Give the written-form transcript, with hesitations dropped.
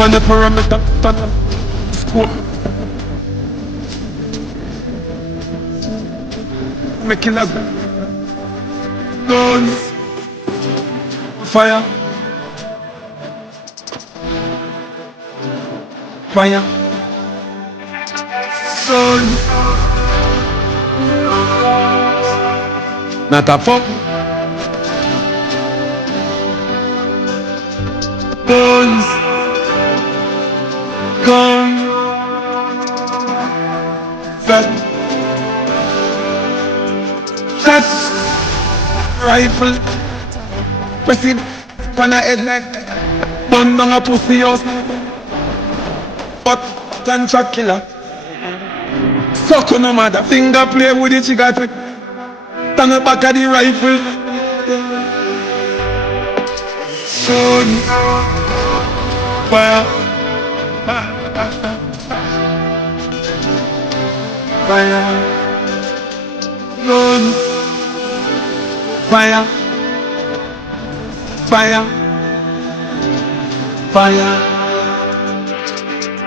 On the perimeter, on the scope. Making a guns, fire, fire, guns, not a fuck, guns, guns, shots, rifle, pressing on a head like bun down a pussy house, but gunshot killer. Suck on no matter, finger play with it, she got it. Turn up back of the rifle. Gun, fire, fire, gun, fire, fire, fire.